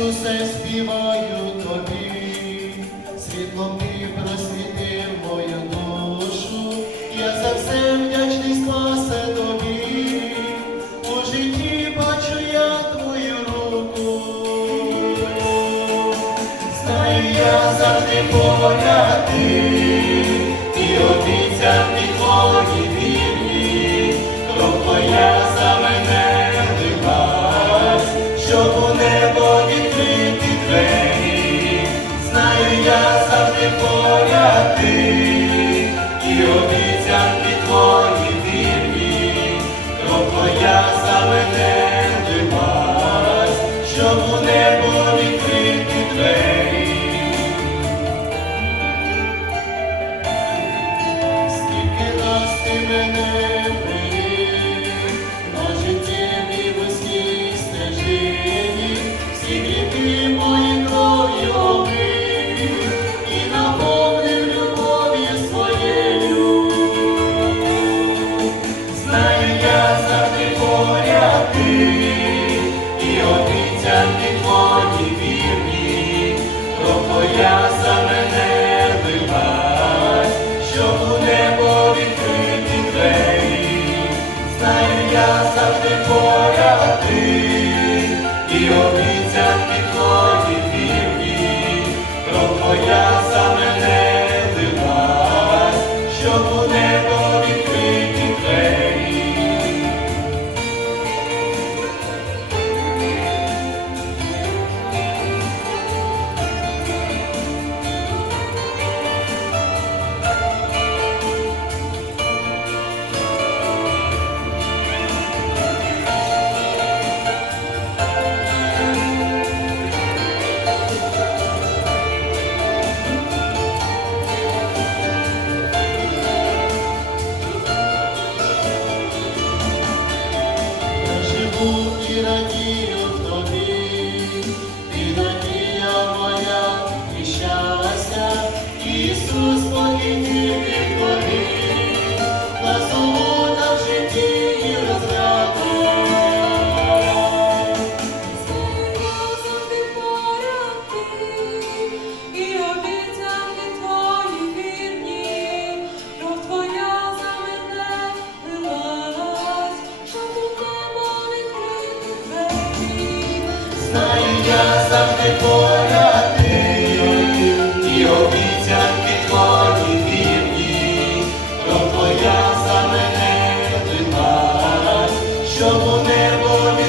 Ісусе, співаю тобі, світлом ти просвітив мою душу, я за все вдячний спасе тобі, у житті бачу я твою руку, знаю я завжди поряд ти, я ти, і твої вірні, кров твоя за мене лилась, щоб у небо відкрити двері. Скільки раз ти мене ввів, на життєвій весній стежині, всі гріхи мої Знаю я Знаю я завжди поряд devolver.